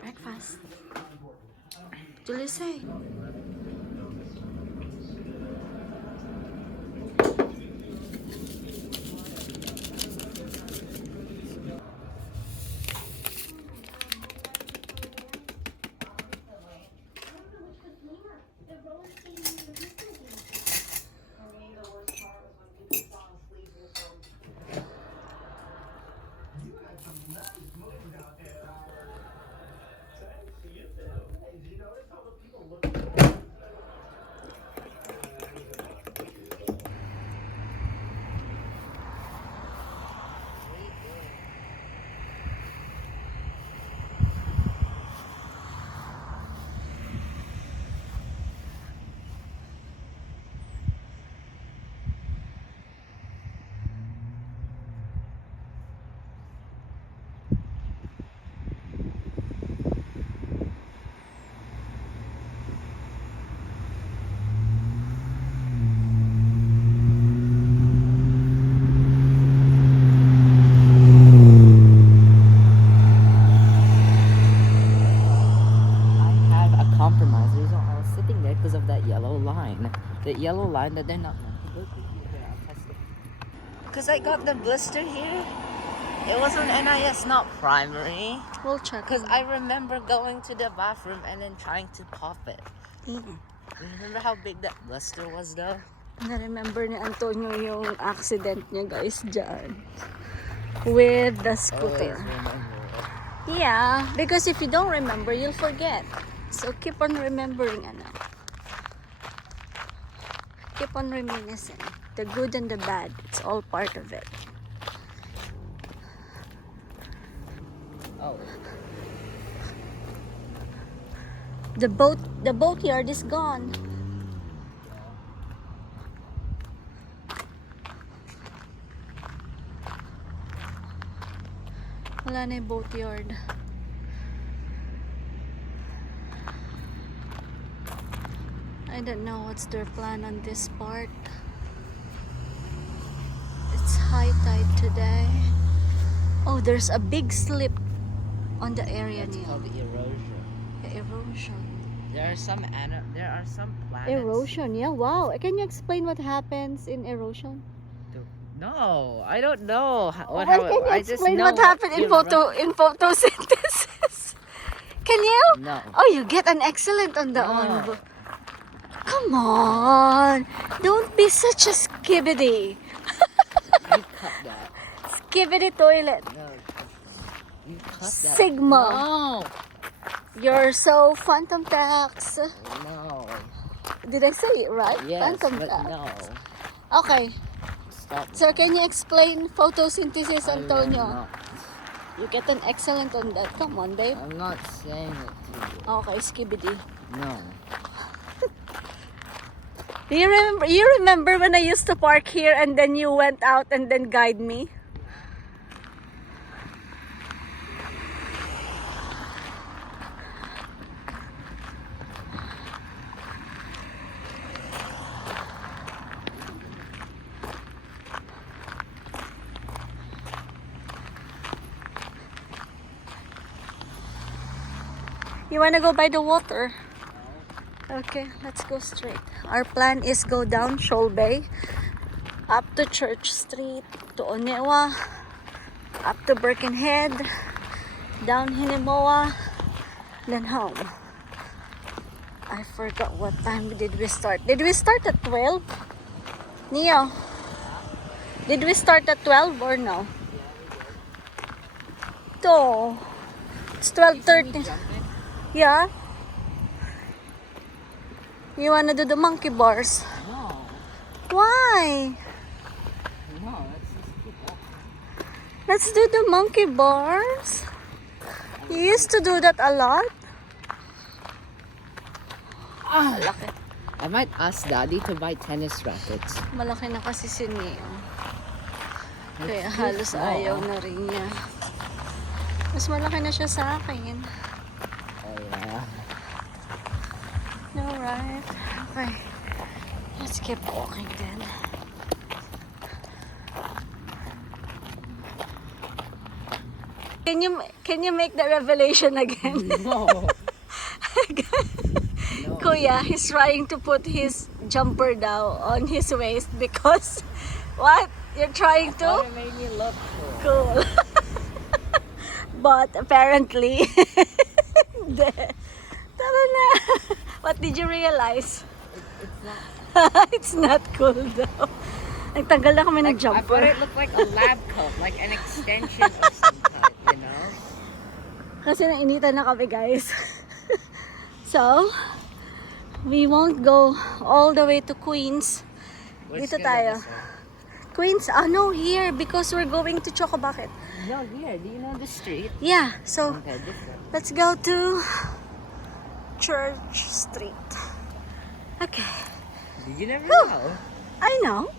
Breakfast. Julie say. Compromise. The reason why I was sitting there because of that yellow line. The yellow line that they're not meant to go to here. I'll test it. Because I got the blister here. It was on NIS, not primary. We'll check. Because I remember going to the bathroom and then trying to pop it. Mm. You remember how big that blister was though? Na-remember ni Antonio yung accident niya guys dyan. With the scooter. Always remember it. Yeah, because if you don't remember, you'll forget. So keep on remembering, ano. Keep on reminiscing. The good and the bad, it's all part of it. Oh. The boatyard is gone. Wala na yung boatyard. I don't know what's their plan on this part. It's high tide today. Oh, there's a big slip on the area It's niya. called erosion. Erosion. There are some planets. Erosion, yeah. Wow. Can you explain what happens in erosion? No, I don't know. Well, can you explain what happened in photosynthesis? Can you? No. Oh, you get an excellent on the No. on. Come on. Don't be such a skibbity. You cut that. Skibbity toilet. No. You cut that. Sigma. No. You're so phantom tax. No. Did I say it right? Yes, Phantom but tax. no. Okay. Stop. So can you explain photosynthesis, I will Antonio? not. You get an excellent on that. Come on, Dave. I'm not saying it to you. Okay, skibbity. No. Do you remember? You remember when I used to park here and then you went out and then guide me? You wanna go by the water? Okay, let's go straight. Our plan is go down Shoal Bay, up to Church Street, to Onewa, up to Birkenhead, down Hinimoa, then home. I forgot what time did we start. Did we start at 12? Neo, did we start at 12 or no? No. It's 12:30. Yeah. You wanna do the monkey bars? No. Why? No, let's just keep walking. Let's do the monkey bars. You used to do that a lot. Malaki. I might ask Daddy to buy tennis rackets. Malaki na kasi si Neo. Kaya It's halos too small. ayaw na rin niya. Mas malaki na siya sa akin. Oh yeah. No, right? Okay. Let's keep walking then. Can you make the revelation again? No. Kuya, he's trying to put his jumper down on his waist because what? You're trying to? It made me look cool. Cool. But apparently, tara na. What did you realize? It's not. It's not cool though. Nagtanggal na kami ng I thought jumper. it looked like a lab coat, like an extension of some kind, you know? Kasi nainitan na kami, guys. So, we won't go all the way to Queens. Let's Dito go tayo. this way. Queens, no, here because we're going to Choco Bucket. No, here. Do you know the street? Yeah, so Okay, this way. let's go to Church Street. Okay. Did you never know? I know.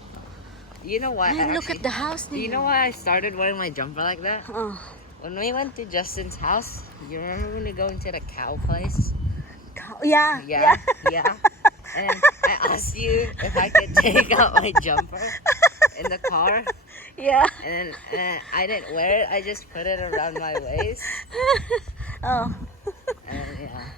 You know why? And look at the house. Do you know why I started wearing my jumper like that? Oh, When we went to Justin's house, you remember when we go into the cow place? yeah. Yeah. And I asked you if I could take out my jumper in the car, Yeah. and then I didn't wear it. I just put it around my waist, Oh, and yeah.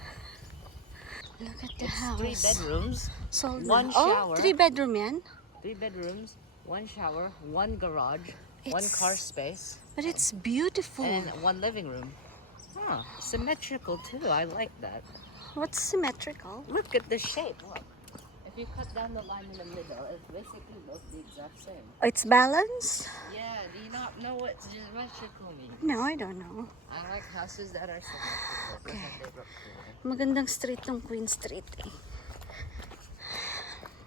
look at the It's house. 3 bedrooms, Sold one na. shower. Oh, 3-bedroom yan. 3 bedrooms, 1 shower, 1 garage, 1 It's- car space, But it's beautiful. and 1 living room. Huh, symmetrical too. I like that. What's symmetrical? Look at the shape. Look. If you cut down the line in the middle, it basically looks the exact same. Oh, it's balanced? Yeah, do you not know what symmetrical means? No, I don't know. I like houses that are symmetrical because they look cool. Magandang street tong Queen Street eh.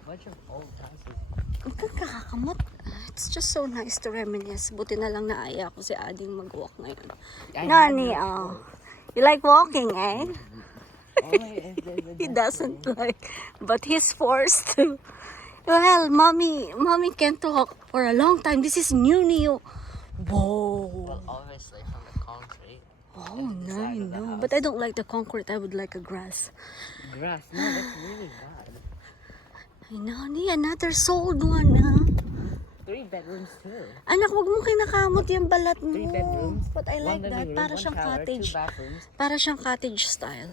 Bunch of old houses. Ang kakakamot. It's just so nice to reminisce. Buti na lang naaya ko si Ading mag-walk ngayon. I Nani, had oh. You like walking, eh? Only if there's a He doesn't like, but he's forced to. Well, mommy can't walk for a long time. This is new, Neo. Whoa. Well, obviously from the concrete. Oh, and the no, side of the no. house. But I don't like the concrete. I would like a grass. Grass. No, that's really bad. I know, ni another sold one, ha? 3 bedrooms too. Anak, wag mo kinakamot yung balat mo. 3 bedrooms. But I 1 like living that. room, Para 1 siyang shower, cottage. 2 bathrooms. Para siyang cottage style.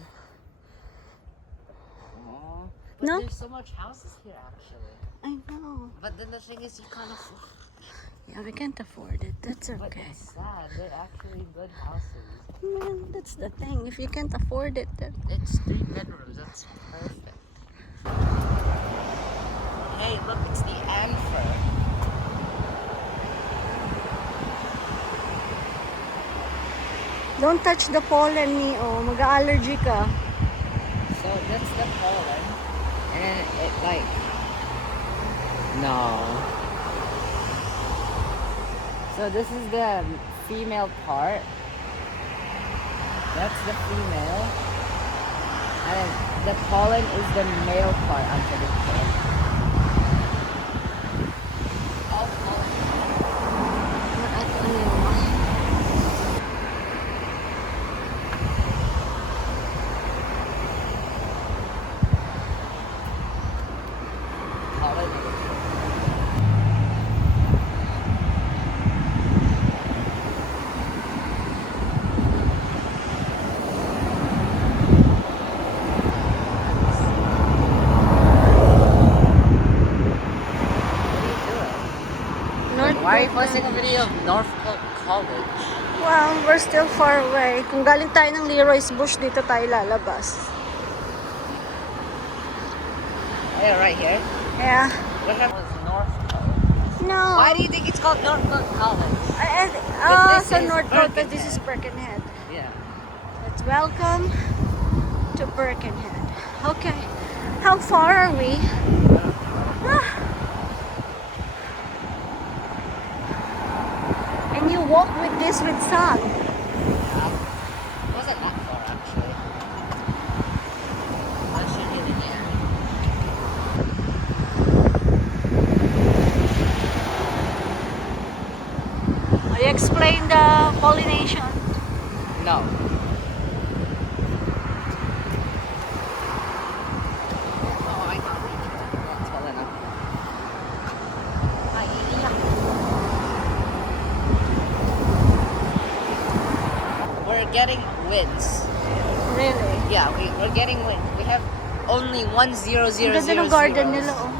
Aw. But No? there's so much houses here actually. I know. But then the thing is you can't afford. Yeah, we can't afford it. That's But okay. it's sad. They're actually good houses. Well, that's the thing. If you can't afford it, then... It's 3 bedrooms. That's perfect. Hey, look, it's the Anfer. Don't touch the pollen, ni. Oh, mag-allergy ka. So that's the pollen, and then it like no. So this is the female part. That's the female, and then the pollen is the male part onto the tail. All pollen. At ano yun? Pollen. city of Norfolk College. Well, we're still far away. Kung galing tayo ng Leroy's Bush, dito tayo lalabas. Oh, yeah, right here. Yeah. What happened was Norfolk. No. Why do you think it's called Norfolk College? Oh, This so is North Road, but this is Birkenhead. Birkenhead. Yeah. Let's welcome to Birkenhead. Okay. How far are we? Ah. And you walk with this with sun. It wasn't that far actually. I should hit it here. I explained the pollination. No. Oh, I can't reach it. Not tall enough. We're getting winds. Really? Yeah, we're getting winds. We have only 10000. Ang ganda ng garden nila, oh.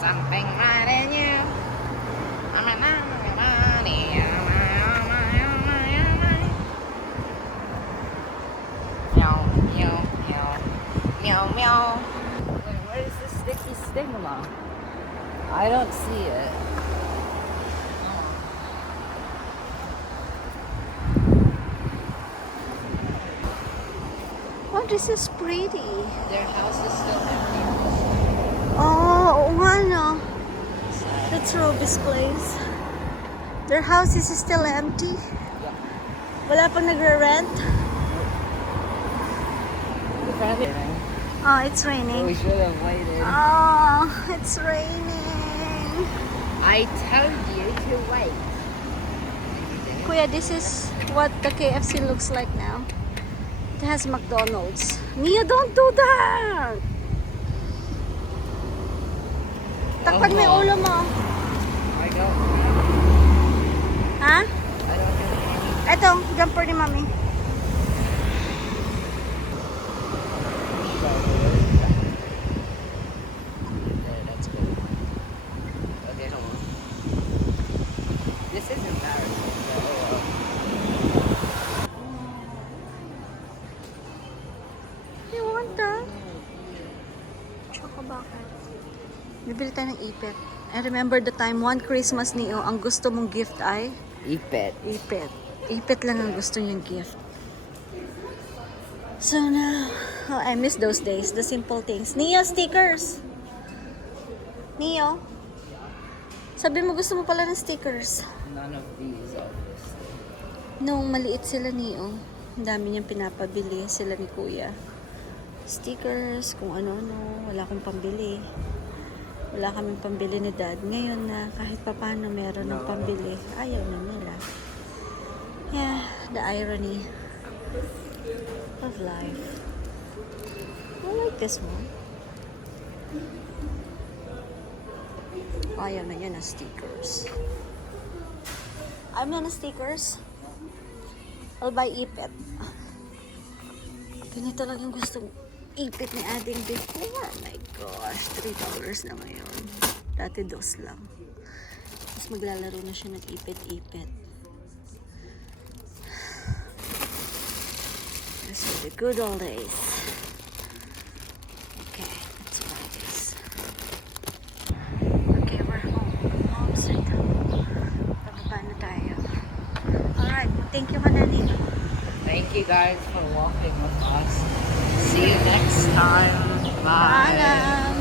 Something right in you. Meow, meow, meow, meow, meow. Wait, where is this sticky stigma? I don't see it. Oh, this is pretty. Their house is still empty. Oh, oo nga, no. That's Roby's place. Their house is still empty. Yeah. Wala pang nagre-rent. Oh, it's We raining. should have waited. Oh, it's raining. I told you to wait. Kuya, this is what the KFC looks like now. It has McDonald's. Nia, don't do that! Takpan mo yung ulo mo. I don't. Ha? I don't have any. Eto, jumper ni Mami. There, that's good. Okay, hold on. This is embarrassing. But oh well. You want that? Tsaka bakit? Bibili tayo ng ipet. I remember the time one Christmas niyo, ang gusto mong gift ay Ipet. ipet. Ipet lang ang gusto niyang gift. So now, oh, I miss those days, the simple things. Neo, stickers! Neo? Sabi mo gusto mo pala ng stickers. None of these, obviously. Nung maliit sila Neo, ang dami niyang pinapabili sila ni Kuya. Stickers, kung ano-ano, wala akong pambili. Wala kaming pambili ni Dad. Ngayon na kahit papano meron ng pambili, ayaw na nila. Yeah, the irony of life. I like this one. Ayaw na niya na stickers. Ayaw na na stickers. I'll buy ipet. Ganito lang yung gustong ipit ni Ading before. Oh my gosh, $3 na ngayon. Dati $2 lang. Tapos maglalaro na siya ng ipit-ipit. These are the good old days. Okay, let's try this. Okay, we're home. Home sweet home. Pababa na tayo. Alright, thank you Manani. Thank you guys for walking with us. See you next time. Bye. Paalam!